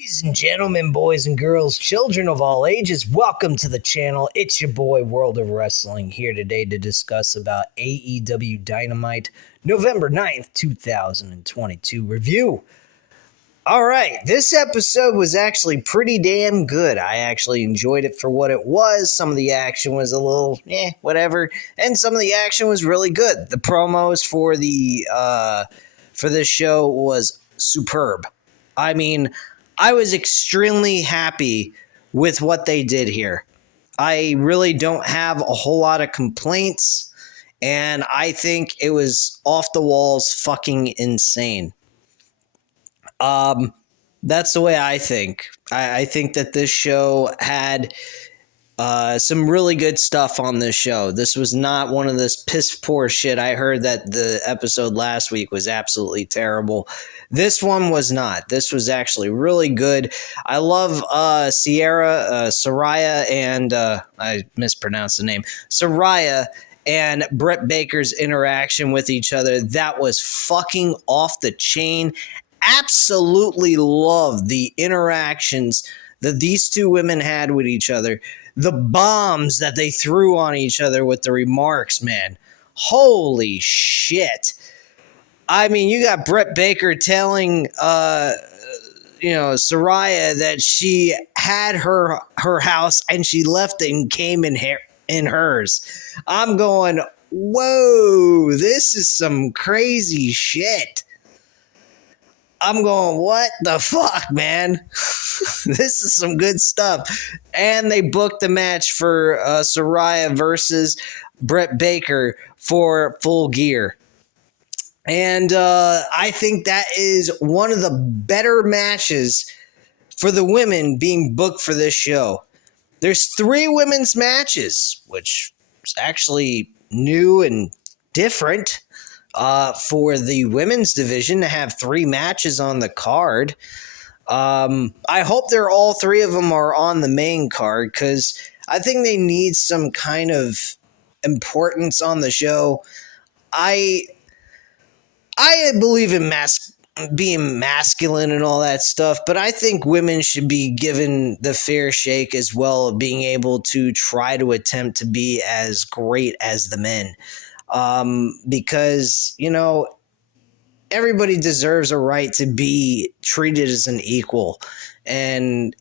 Ladies and gentlemen, boys and girls, children of all ages, welcome to the channel. It's your boy, World of Wrestling, here today to discuss about AEW Dynamite, November 9th, 2022 review. All right, this episode was actually pretty damn good. I actually enjoyed it for what it was. Some of the action was a little, whatever, and some of the action was really good. The promos for this show was superb. I mean, I was extremely happy with what they did here. I really don't have a whole lot of complaints, and I think it was off the walls fucking insane. That's the way I think. I think that this show had some really good stuff on this show. This was not one of this piss poor shit. I heard that the episode last week was absolutely terrible. This one was not. This was actually really good. I love Saraya, and I mispronounced the name. Saraya and Britt Baker's interaction with each other. That was fucking off the chain. Absolutely love the interactions that these two women had with each other. The bombs that they threw on each other with the remarks, man. Holy shit. I mean, you got Britt Baker telling, Saraya that she had her house and she left it and came in hers. I'm going, whoa, this is some crazy shit. I'm going, what the fuck, man? This is some good stuff. And they booked the match for Saraya versus Britt Baker for Full Gear. And I think that is one of the better matches for the women being booked for this show. There's 3 women's matches, which is actually new and different. For the women's division to have 3 matches on the card. I hope all 3 of them are on the main card, because I think they need some kind of importance on the show. I believe in being masculine and all that stuff, but I think women should be given the fair shake as well of being able to try to attempt to be as great as the men. Because, everybody deserves a right to be treated as an equal and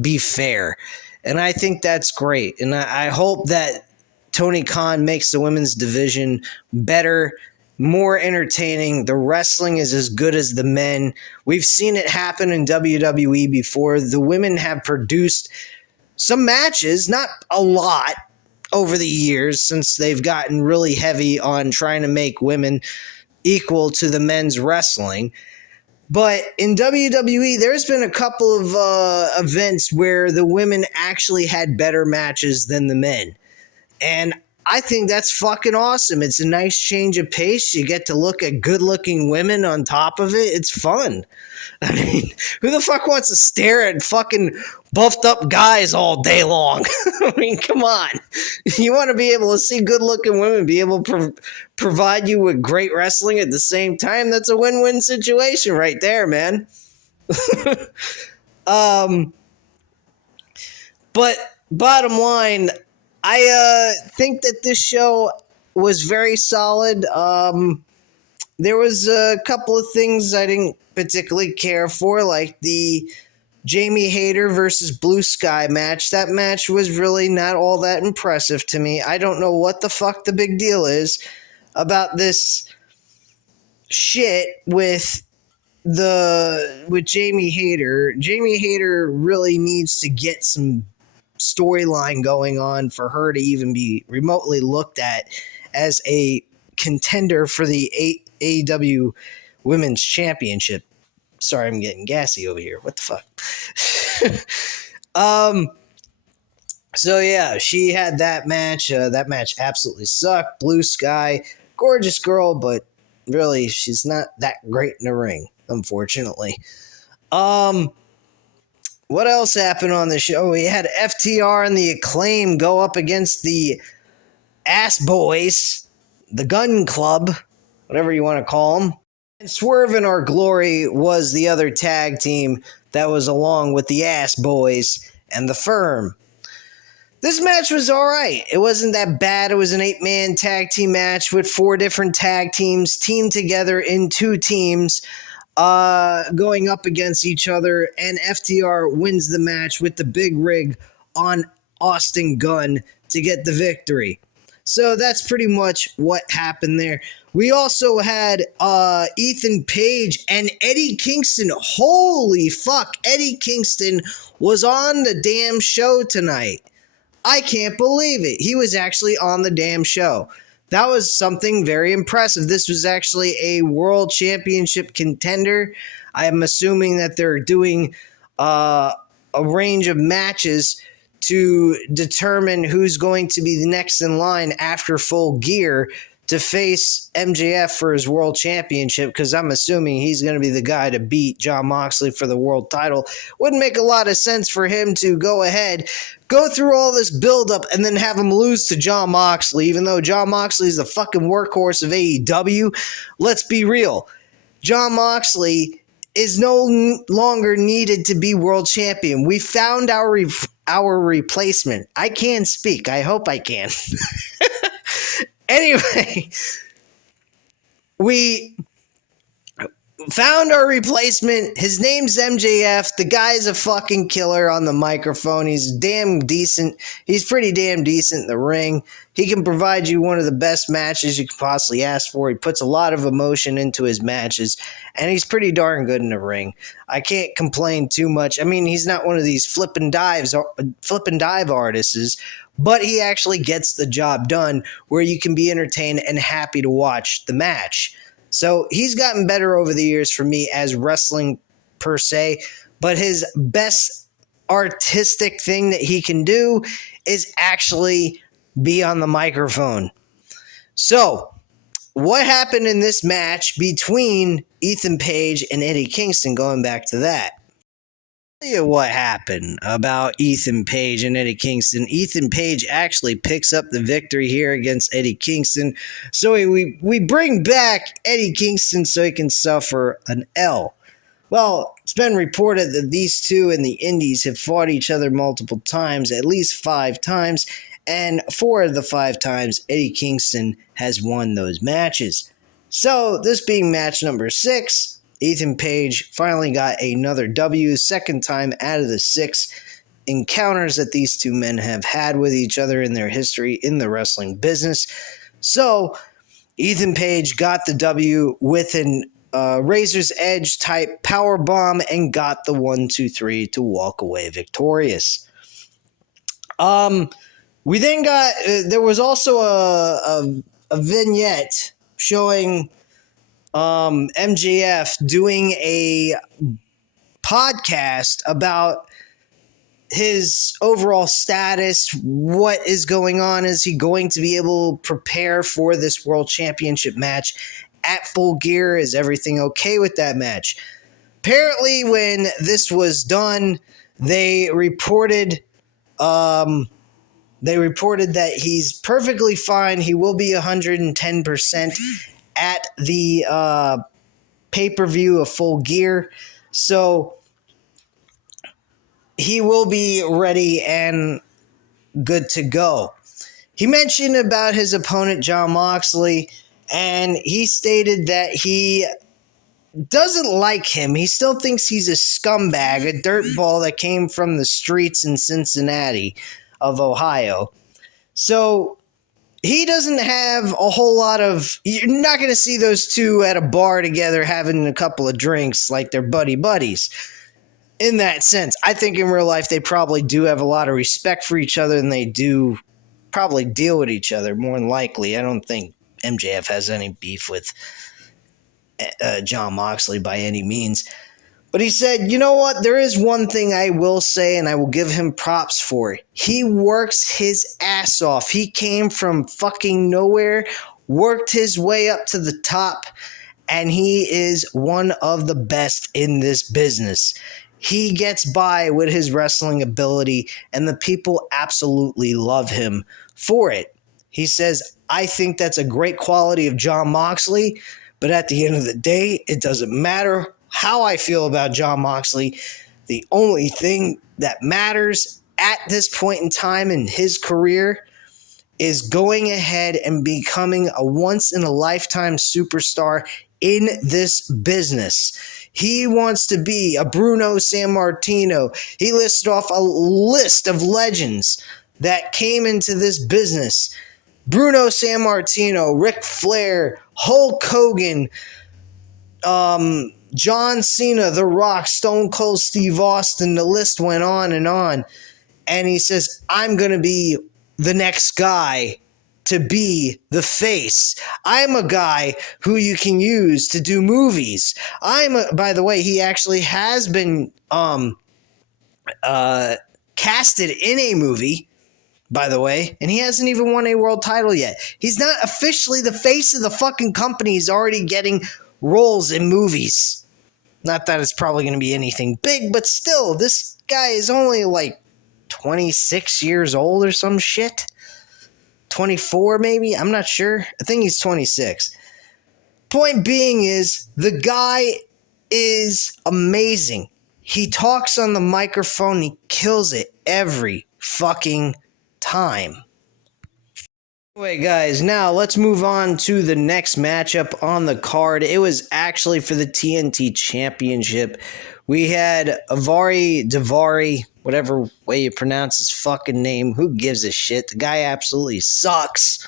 be fair. And I think that's great. And I hope that Tony Khan makes the women's division better, more entertaining. The wrestling is as good as the men. We've seen it happen in WWE before. The women have produced some matches, not a lot, over the years, since they've gotten really heavy on trying to make women equal to the men's wrestling. But in WWE, there's been a couple of events where the women actually had better matches than the men. And I think that's fucking awesome. It's a nice change of pace. You get to look at good-looking women on top of it. It's fun. I mean, who the fuck wants to stare at fucking buffed up guys all day long? I mean, come on. You want to be able to see good-looking women, be able to provide you with great wrestling at the same time. That's a win-win situation right there, man. But bottom line, I think that this show was very solid. There was a couple of things I didn't particularly care for, like the Jamie Hayter versus Blue Sky match. That match was really not all that impressive to me. I don't know what the fuck the big deal is about this shit with Jamie Hayter. Jamie Hayter really needs to get some storyline going on for her to even be remotely looked at as a contender for the AEW Women's Championship. Sorry, I'm getting gassy over here. What the fuck? So yeah, she had that match. That match absolutely sucked. Blue Sky, gorgeous girl, but really, she's not that great in the ring, unfortunately. What else happened on the show? We had FTR and the Acclaim go up against the Ass Boys, the Gun Club, whatever you want to call them. And Swerve in Our Glory was the other tag team that was along with the Ass Boys and the Firm. This match was alright. It wasn't that bad. It was an 8-man tag team match with 4 different tag teams teamed together in 2 teams going up against each other, and FTR wins the match with the big rig on Austin Gunn to get the victory. So that's pretty much what happened there. We also had Ethan Page and Eddie Kingston. Holy fuck, Eddie Kingston was on the damn show tonight. I can't believe it. He was actually on the damn show. That was something very impressive. This was actually a world championship contender. I am assuming that they're doing a range of matches to determine who's going to be the next in line after Full Gear to face MJF for his world championship, because I'm assuming he's going to be the guy to beat Jon Moxley for the world title. Wouldn't make a lot of sense for him to go ahead, go through all this buildup, and then have him lose to Jon Moxley, even though Jon Moxley is the fucking workhorse of AEW. Let's be real. Jon Moxley is no longer needed to be world champion. We found our replacement. I can speak. I hope I can. Anyway, we found our replacement. His name's MJF. The guy's a fucking killer on the microphone. He's damn decent. He's pretty damn decent in the ring. He can provide you one of the best matches you could possibly ask for. He puts a lot of emotion into his matches, and he's pretty darn good in the ring. I can't complain too much. I mean, he's not one of these flip and dive artists, but he actually gets the job done where you can be entertained and happy to watch the match. So he's gotten better over the years for me as wrestling per se, but his best artistic thing that he can do is actually be on the microphone. So what happened in this match between Ethan Page and Eddie Kingston, going back to that? I'll tell you what happened about Ethan Page and Eddie Kingston. Ethan Page actually picks up the victory here against Eddie Kingston. So we bring back Eddie Kingston so he can suffer an L. Well, it's been reported that these two in the indies have fought each other multiple times, at least 5 times, and 4 of the 5 times Eddie Kingston has won those matches. So this being match number 6, Ethan Page finally got another W, second time out of the 6 encounters that these two men have had with each other in their history in the wrestling business. So Ethan Page got the W with an Razor's Edge type power bomb and got the 1, 2, 3 to walk away victorious. We then got there was also a vignette showing MJF doing a podcast about his overall status, what is going on, is he going to be able to prepare for this world championship match at Full Gear, is everything okay with that match? Apparently when this was done, they reported that he's perfectly fine. He will be 110% at the pay-per-view of Full Gear. So he will be ready and good to go. He mentioned about his opponent, Jon Moxley, and he stated that he doesn't like him. He still thinks he's a scumbag, a dirtball that came from the streets in Cincinnati of Ohio. So he doesn't have a whole lot of... You're not going to see those two at a bar together having a couple of drinks like they're buddies. In that sense, I think in real life they probably do have a lot of respect for each other, and they do probably deal with each other more than likely. I don't think MJF has any beef with Jon Moxley by any means. But he said, you know what, there is one thing I will say, and I will give him props for. He works his ass off. He came from fucking nowhere, worked his way up to the top, and he is one of the best in this business. He gets by with his wrestling ability, and the people absolutely love him for it. He says, I think that's a great quality of Jon Moxley, But at the end of the day, it doesn't matter how I feel about Jon Moxley. The only thing that matters at this point in time in his career is going ahead and becoming a once-in-a-lifetime superstar in this business. He wants to be a Bruno Sammartino. He listed off a list of legends that came into this business. Bruno Sammartino, Ric Flair, Hulk Hogan, John Cena, The Rock, Stone Cold Steve Austin. The list went on. And he says, I'm going to be the next guy to be the face. I'm a guy who you can use to do movies. By the way, he actually has been casted in a movie, by the way, and he hasn't even won a world title yet. He's not officially the face of the fucking company. He's already getting roles in movies. Not that it's probably going to be anything big, but still, this guy is only like 26 years old or some shit. 24 maybe? I'm not sure. I think he's 26. Point being is, the guy is amazing. He talks on the microphone. He kills it every fucking time. Anyway, guys, now let's move on to the next matchup on the card. It was actually for the TNT Championship. We had Daivari, whatever way you pronounce his fucking name. Who gives a shit? The guy absolutely sucks.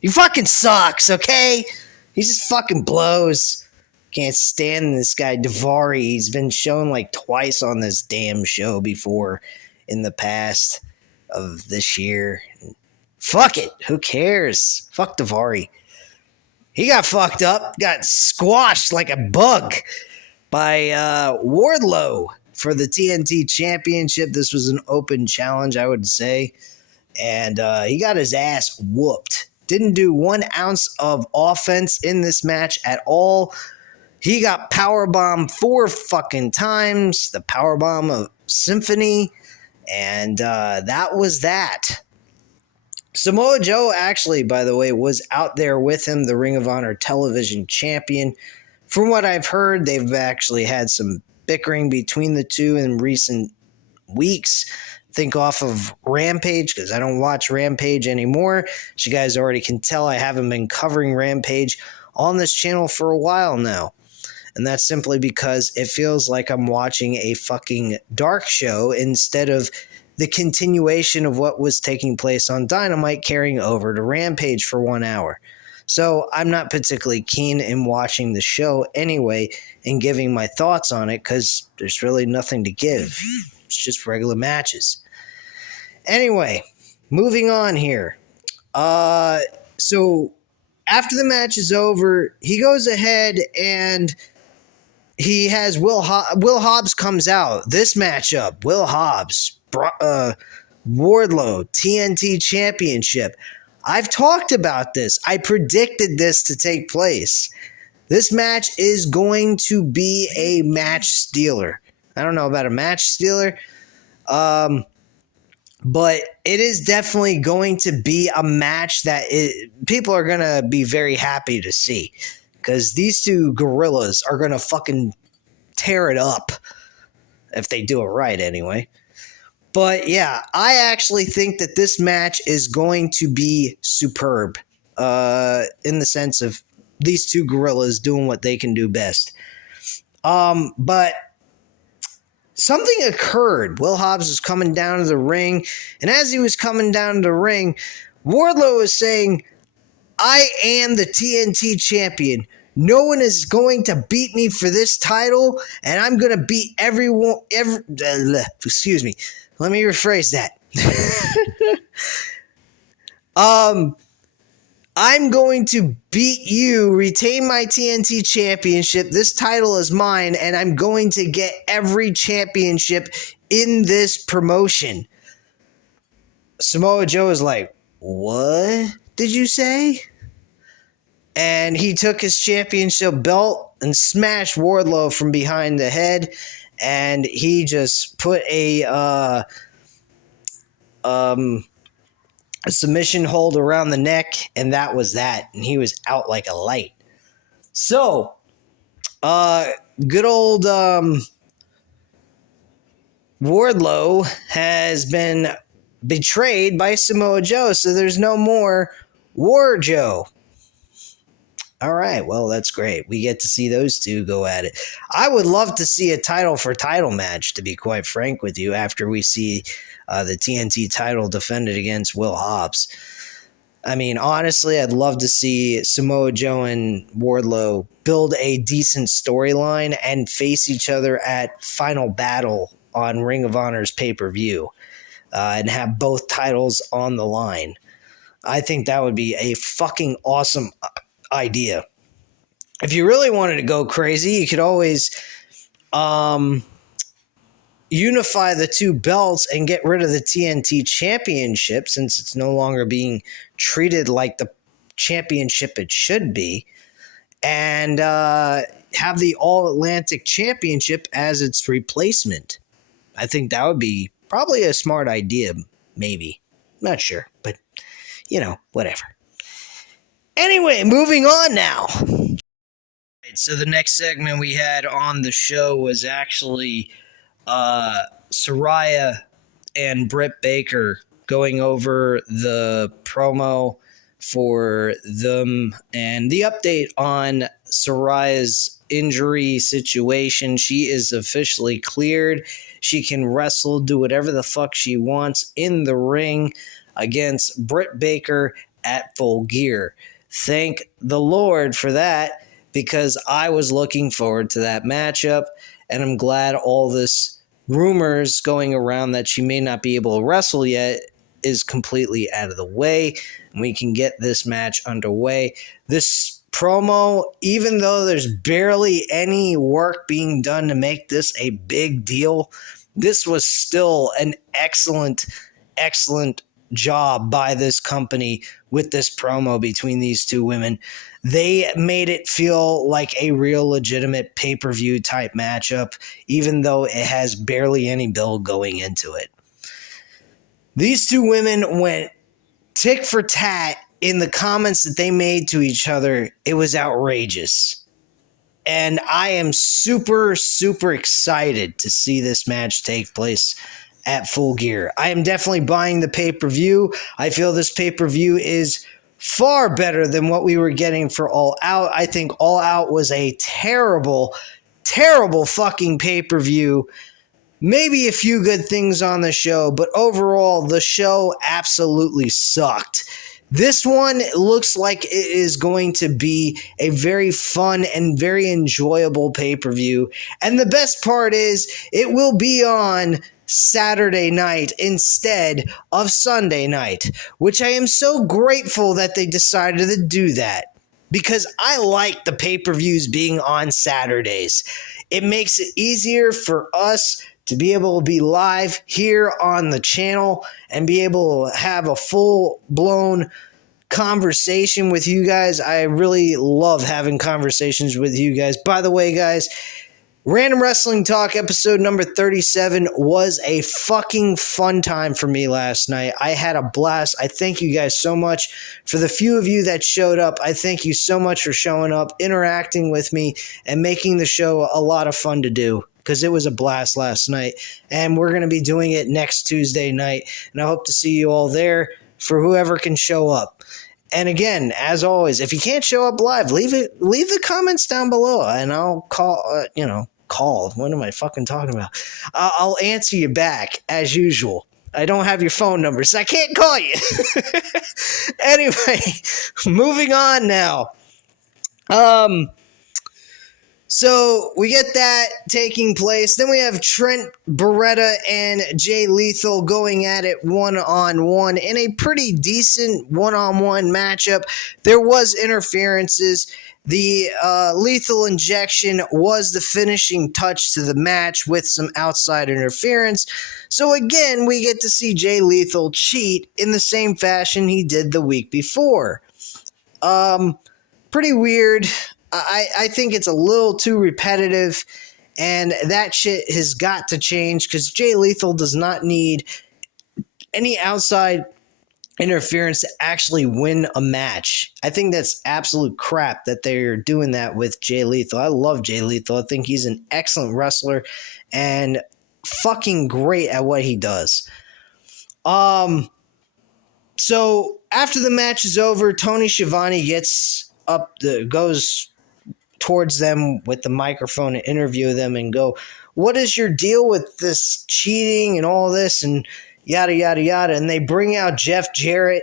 He fucking sucks, okay? He just fucking blows. Can't stand this guy, Daivari. He's been shown like twice on this damn show before in the past of this year. Fuck it. Who cares? Fuck Daivari. He got fucked up. Got squashed like a bug by Wardlow for the TNT Championship. This was an open challenge, I would say. And he got his ass whooped. Didn't do 1 ounce of offense in this match at all. He got powerbombed 4 fucking times. The powerbomb of Symphony. And that was that. Samoa Joe actually, by the way, was out there with him, the Ring of Honor television champion. From what I've heard, they've actually had some bickering between the two in recent weeks. Think off of Rampage, because I don't watch Rampage anymore. As you guys already can tell, I haven't been covering Rampage on this channel for a while now. And that's simply because it feels like I'm watching a fucking dark show instead of the continuation of what was taking place on Dynamite carrying over to Rampage for 1 hour. So I'm not particularly keen in watching the show anyway and giving my thoughts on it because there's really nothing to give. It's just regular matches. Anyway, moving on here. So after the match is over, he goes ahead and he has Will Hobbs comes out. This matchup, Will Hobbs, Wardlow, TNT Championship. I've talked about this. I predicted this to take place. This match is going to be a match stealer. I don't know about a match stealer, but it is definitely going to be a match that people are going to be very happy to see. Because these two gorillas are going to fucking tear it up. If they do it right, anyway. But yeah, I actually think that this match is going to be superb. In the sense of these two gorillas doing what they can do best. But something occurred. Will Hobbs was coming down to the ring. And as he was coming down to the ring, Wardlow was saying, I am the TNT champion. No one is going to beat me for this title, and I'm going to beat everyone. Excuse me. Let me rephrase that. I'm going to beat you, retain my TNT championship. This title is mine, and I'm going to get every championship in this promotion. Samoa Joe is like, what did you say? And he took his championship belt and smashed Wardlow from behind the head. And he just put a submission hold around the neck. And that was that. And he was out like a light. So, good old Wardlow has been betrayed by Samoa Joe, so there's no more War Joe. All right, well, that's great. We get to see those two go at it. I would love to see a title for title match, to be quite frank with you, after we see the TNT title defended against Will Hobbs. I mean, honestly, I'd love to see Samoa Joe and Wardlow build a decent storyline and face each other at Final Battle on Ring of Honor's pay-per-view and have both titles on the line. I think that would be a fucking awesome idea. If you really wanted to go crazy, you could always unify the two belts and get rid of the TNT championship, since it's no longer being treated like the championship it should be, and have the All-Atlantic Championship as its replacement. I think that would be probably a smart idea, maybe. Not sure, but, whatever. Anyway, moving on now. So the next segment we had on the show was actually Saraya and Britt Baker going over the promo for them and the update on Saraya's injury situation. She is officially cleared. She can wrestle, do whatever the fuck she wants in the ring against Britt Baker at Full Gear. Thank the Lord for that, because I was looking forward to that matchup, and I'm glad all this rumors going around that she may not be able to wrestle yet is completely out of the way, and we can get this match underway. This promo, even though there's barely any work being done to make this a big deal, this was still an excellent job by this company with this promo between these two women. They made it feel like a real legitimate pay-per-view type matchup, even though it has barely any build going into it. These two women went tick for tat in the comments that they made to each other. It was outrageous. And I am super excited to see this match take place at Full Gear. I am definitely buying the pay-per-view. I feel this pay-per-view is far better than what we were getting for All Out. I think All Out was a terrible fucking pay-per-view. Maybe a few good things on the show, but overall, the show absolutely sucked. This one looks like it is going to be a very fun and very enjoyable pay-per-view. And the best part is, it will be on Saturday night instead of Sunday night, which I am so grateful that they decided to do that, because I like the pay-per-views being on Saturdays. It makes it easier for us to be able to be live here on the channel and be able to have a full-blown conversation with you guys. I really love having conversations with you guys. By the way, guys, Random Wrestling Talk episode number 37 was a fucking fun time for me last night. I had a blast. I thank you guys so much. For the few of you that showed up, I thank you so much for showing up, interacting with me, and making the show a lot of fun to do, because it was a blast last night. And we're going to be doing it next Tuesday night, and I hope to see you all there for whoever can show up. And again, as always, if you can't show up live, leave the comments down below, and I'll call, what am I fucking talking about? I'll answer you back, as usual. I don't have your phone number, so I can't call you. Anyway, moving on now. So we get that taking place. Then we have Trent Beretta and Jay Lethal going at it one-on-one in a pretty decent one-on-one matchup. There was interferences. The lethal injection was the finishing touch to the match with some outside interference. So again, we get to see Jay Lethal cheat in the same fashion he did the week before. Pretty weird. I think it's a little too repetitive, and that shit has got to change, because Jay Lethal does not need any outside interference to actually win a match. I think that's absolute crap that they're doing that with Jay Lethal. I love Jay Lethal. I think he's an excellent wrestler and fucking great at what he does. So after the match is over, Tony Schiavone goes towards them with the microphone and interview them and go, what is your deal with this cheating and all this and yada, yada, yada. And they bring out Jeff Jarrett.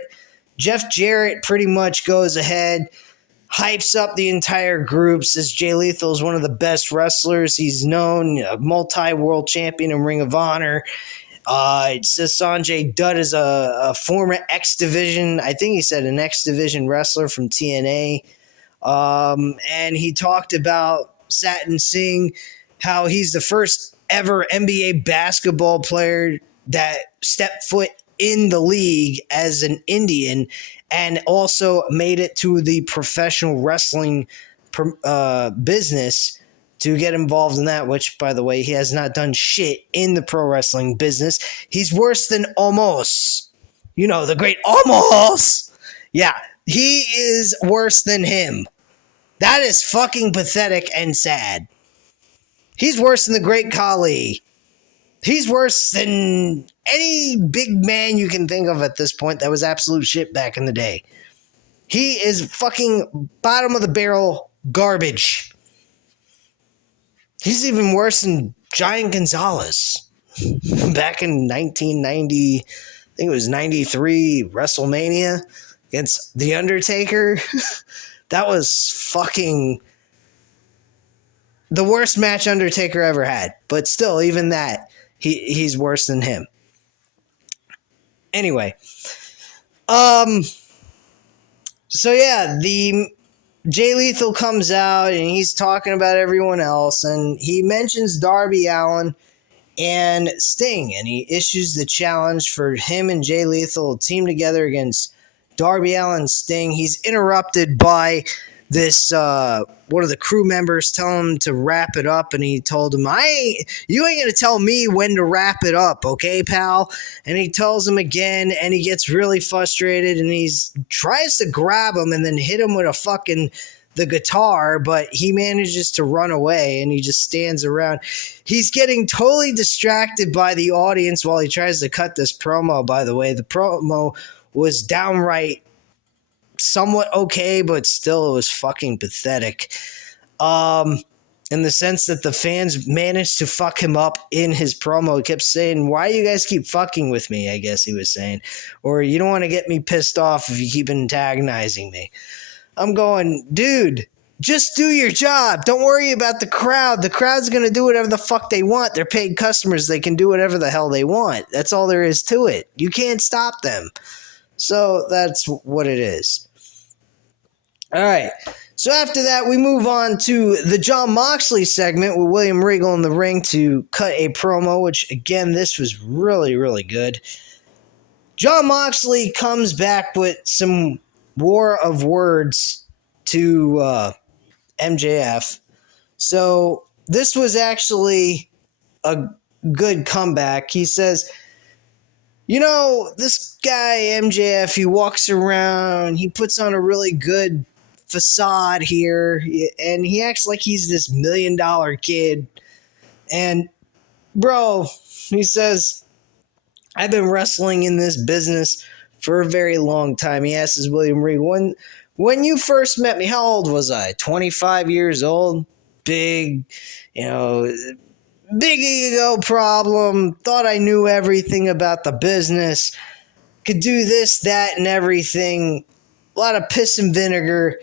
Jeff Jarrett pretty much goes ahead, hypes up the entire group, says Jay Lethal is one of the best wrestlers he's known, a multi-world champion in Ring of Honor. It says Sanjay Dutt is a former X Division, I think he said an X Division wrestler from TNA. And he talked about Satnam Singh, how he's the first ever NBA basketball player that stepped foot in the league as an Indian and also made it to the professional wrestling business to get involved in that, which, by the way, he has not done shit in the pro wrestling business. He's worse than Omos. You know, the great Omos. Yeah, he is worse than him. That is fucking pathetic and sad. He's worse than the great Khali. He's worse than any big man you can think of at this point that was absolute shit back in the day. He is fucking bottom of the barrel garbage. He's even worse than Giant Gonzalez. Back in 1990, I think it was 93 WrestleMania against The Undertaker. That was fucking the worst match Undertaker ever had. But still, even that, he's worse than him. Anyway. So yeah, the Jay Lethal comes out and he's talking about everyone else, and he mentions Darby Allin and Sting, and he issues the challenge for him and Jay Lethal to team together against Darby Allin and Sting. He's interrupted by this one of the crew members telling him to wrap it up, and he told him, you ain't gonna tell me when to wrap it up, okay, pal? And he tells him again, and he gets really frustrated, and he tries to grab him and then hit him with the guitar, but he manages to run away, and he just stands around. He's getting totally distracted by the audience while he tries to cut this promo, by the way. The promo was downright somewhat okay, but still it was fucking pathetic. In the sense that the fans managed to fuck him up in his promo. He kept saying, why you guys keep fucking with me, I guess he was saying. Or you don't want to get me pissed off if you keep antagonizing me. I'm going, dude, just do your job. Don't worry about the crowd. The crowd's going to do whatever the fuck they want. They're paid customers. They can do whatever the hell they want. That's all there is to it. You can't stop them. So that's what it is. All right. So after that, we move on to the Jon Moxley segment with William Regal in the ring to cut a promo, which, again, this was really, really good. Jon Moxley comes back with some war of words to MJF. So this was actually a good comeback. He says, you know, this guy MJF, he walks around, he puts on a really good facade here, and he acts like he's this $1 million kid. And bro, he says, I've been wrestling in this business for a very long time. He asks William Regal, when you first met me, how old was I? 25 years old? Big ego problem, thought I knew everything about the business, could do this, that, and everything, a lot of piss and vinegar,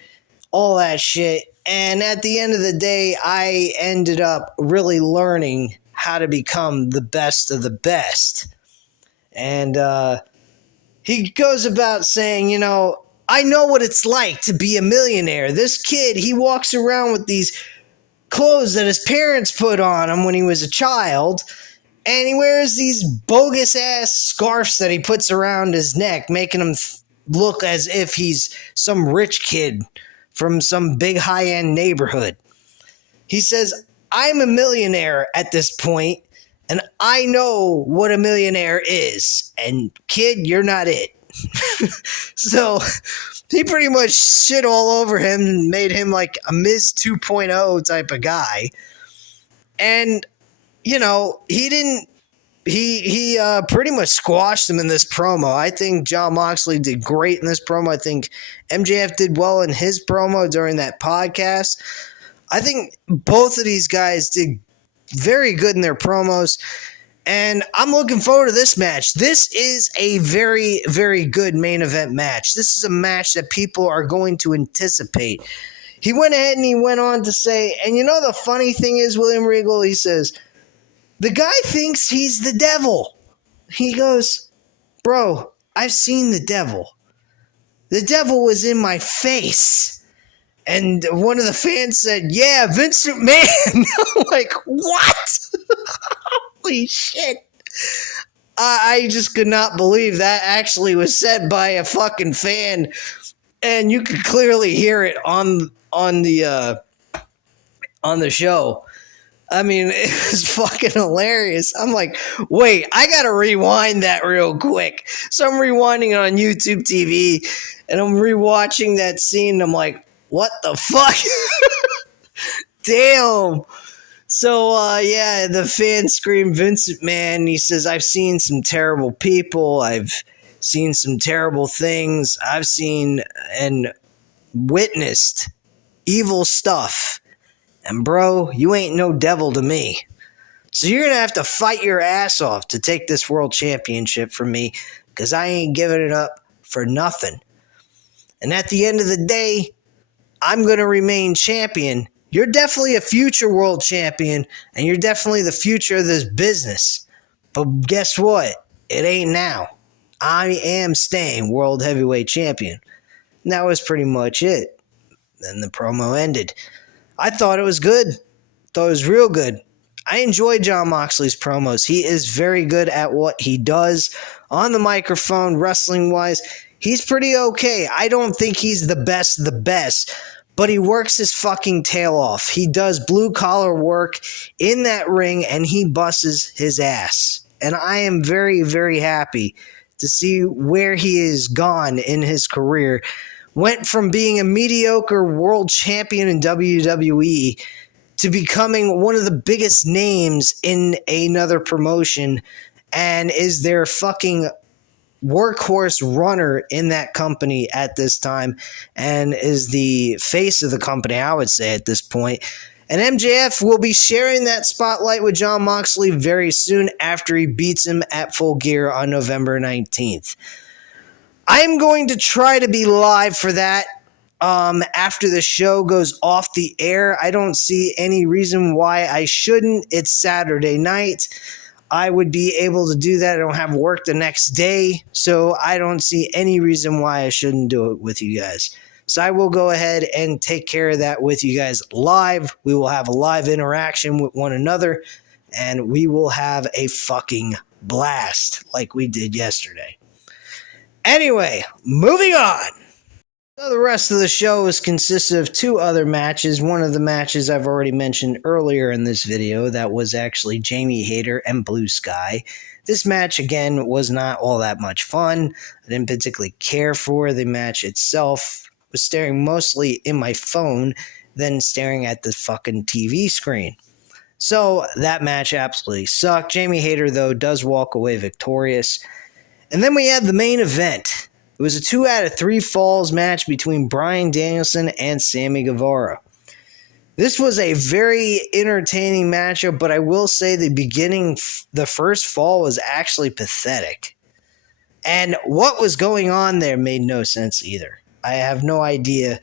all that shit. And at the end of the day, I ended up really learning how to become the best of the best. And he goes about saying, you know, I know what it's like to be a millionaire. This kid, he walks around with these clothes that his parents put on him when he was a child, and he wears these bogus ass scarves that he puts around his neck, making him look as if he's some rich kid from some big high-end neighborhood. He says, I'm a millionaire at this point, and I know what a millionaire is, and kid, you're not it. So he pretty much shit all over him and made him like a Miz 2.0 type of guy. And, you know, he didn't. He pretty much squashed him in this promo. I think Jon Moxley did great in this promo. I think MJF did well in his promo during that podcast. I think both of these guys did very good in their promos. And I'm looking forward to this match. This is a very, very good main event match. This is a match that people are going to anticipate. He went ahead and he went on to say, and you know the funny thing is, William Regal, he says, the guy thinks he's the devil. He goes, bro, I've seen the devil. The devil was in my face. And one of the fans said, yeah, Vince McMahon. I'm like, what? Holy shit. I just could not believe that actually was said by a fucking fan. And you could clearly hear it on the show. I mean, it was fucking hilarious. I'm like, wait, I gotta rewind that real quick. So I'm rewinding it on YouTube TV, and I'm rewatching that scene, and I'm like, what the fuck? Damn. So, yeah, the fan screamed Vince McMahon. He says, I've seen some terrible people. I've seen some terrible things. I've seen and witnessed evil stuff. And bro, you ain't no devil to me. So you're going to have to fight your ass off to take this world championship from me, because I ain't giving it up for nothing. And at the end of the day, I'm going to remain champion. You're definitely a future world champion, and you're definitely the future of this business. But guess what? It ain't now. I am staying world heavyweight champion. And that was pretty much it. Then the promo ended. I thought it was good. Thought it was real good. I enjoy Jon Moxley's promos. He is very good at what he does on the microphone, wrestling-wise. He's pretty okay. I don't think he's the best, but he works his fucking tail off. He does blue-collar work in that ring, and he busts his ass. And I am very, very happy to see where he has gone in his career. Went from being a mediocre world champion in WWE to becoming one of the biggest names in another promotion, and is their fucking workhorse runner in that company at this time, and is the face of the company, I would say, at this point. And MJF will be sharing that spotlight with Jon Moxley very soon after he beats him at Full Gear on November 19th. I'm going to try to be live for that after the show goes off the air. I don't see any reason why I shouldn't. It's Saturday night. I would be able to do that. I don't have work the next day, so I don't see any reason why I shouldn't do it with you guys. So I will go ahead and take care of that with you guys live. We will have a live interaction with one another, and we will have a fucking blast like we did yesterday. Anyway, moving on. So the rest of the show is consisted of two other matches. One of the matches I've already mentioned earlier in this video, that was actually Jamie Hayter and Blue Sky. This match, again, was not all that much fun. I didn't particularly care for the match itself. I was staring mostly in my phone than staring at the fucking TV screen. So that match absolutely sucked. Jamie Hayter, though, does walk away victorious. And then we had the main event. It was a 2 out of 3 falls match between Bryan Danielson and Sammy Guevara. This was a very entertaining matchup, but I will say the first fall was actually pathetic. And what was going on there made no sense either. I have no idea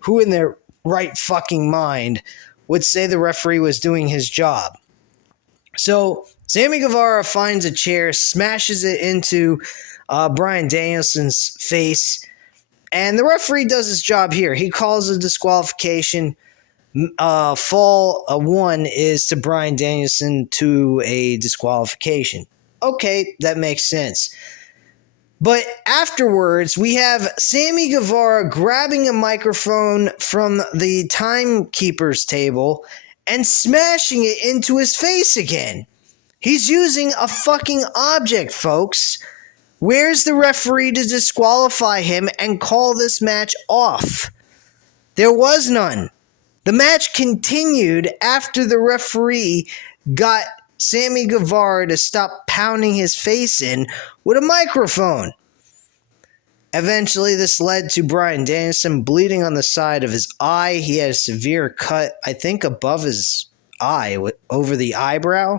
who in their right fucking mind would say the referee was doing his job. So Sammy Guevara finds a chair, smashes it into Bryan Danielson's face, and the referee does his job here. He calls a disqualification. Fall 1 is to Bryan Danielson to a disqualification. Okay, that makes sense. But afterwards, we have Sammy Guevara grabbing a microphone from the timekeeper's table and smashing it into his face again. He's using a fucking object, folks. Where's the referee to disqualify him and call this match off? There was none. The match continued after the referee got Sammy Guevara to stop pounding his face in with a microphone. Eventually, this led to Bryan Danielson bleeding on the side of his eye. He had a severe cut, I think, above his eye, over the eyebrow,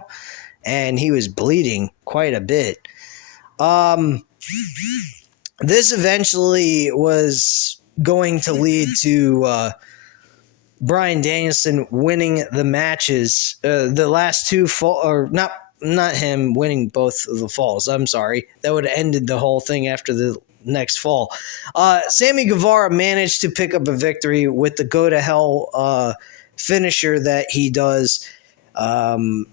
and he was bleeding quite a bit. This eventually was going to lead to Bryan Danielson winning the matches, the last two or not him winning both of the falls. I'm sorry, that would have ended the whole thing after the next fall. Sammy Guevara managed to pick up a victory with the go to hell finisher that he does, and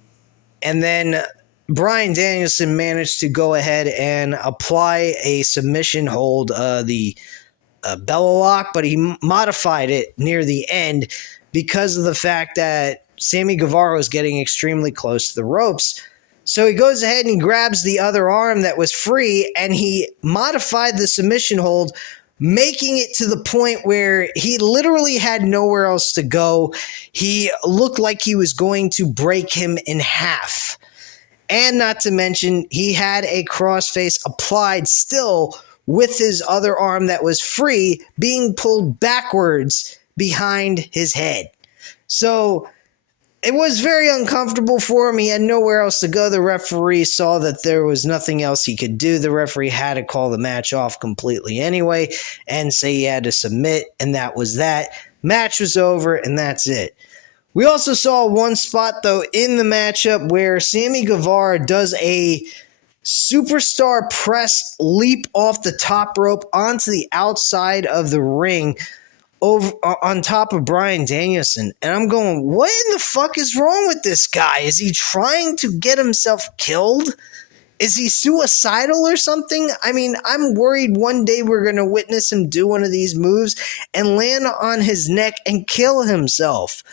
then Bryan Danielson managed to go ahead and apply a submission hold, the Bella Lock, but he modified it near the end because of the fact that Sammy Guevara was getting extremely close to the ropes. So he goes ahead and he grabs the other arm that was free, and he modified the submission hold, making it to the point where he literally had nowhere else to go. He looked like he was going to break him in half. And not to mention, he had a crossface applied still with his other arm that was free being pulled backwards behind his head. So it was very uncomfortable for him. He had nowhere else to go. The referee saw that there was nothing else he could do. The referee had to call the match off completely anyway and say he had to submit, and that was that. Match was over, and that's it. We also saw one spot, though, in the matchup where Sammy Guevara does a superstar press leap off the top rope onto the outside of the ring over on top of Bryan Danielson. And I'm going, what in the fuck is wrong with this guy? Is he trying to get himself killed? Is he suicidal or something? I mean, I'm worried one day we're going to witness him do one of these moves and land on his neck and kill himself.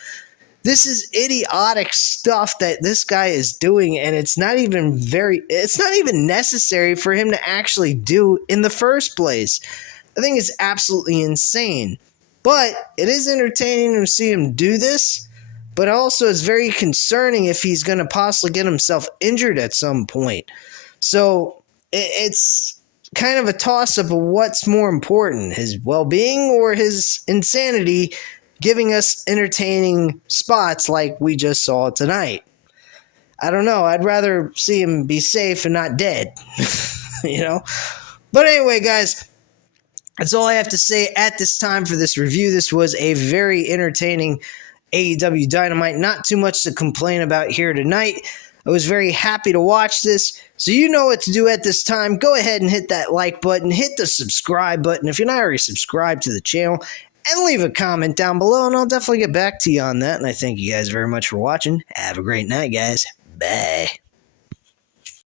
This is idiotic stuff that this guy is doing, and it's not even necessary for him to actually do in the first place. I think it's absolutely insane. But it is entertaining to see him do this, but also it's very concerning if he's going to possibly get himself injured at some point. So it's kind of a toss-up of what's more important, his well-being or his insanity, giving us entertaining spots like we just saw tonight. I don't know. I'd rather see him be safe and not dead, you know? But anyway, guys, that's all I have to say at this time for this review. This was a very entertaining AEW Dynamite. Not too much to complain about here tonight. I was very happy to watch this. So you know what to do at this time. Go ahead and hit that like button. Hit the subscribe button if you're not already subscribed to the channel. And leave a comment down below, and I'll definitely get back to you on that. And I thank you guys very much for watching. Have a great night, guys. Bye.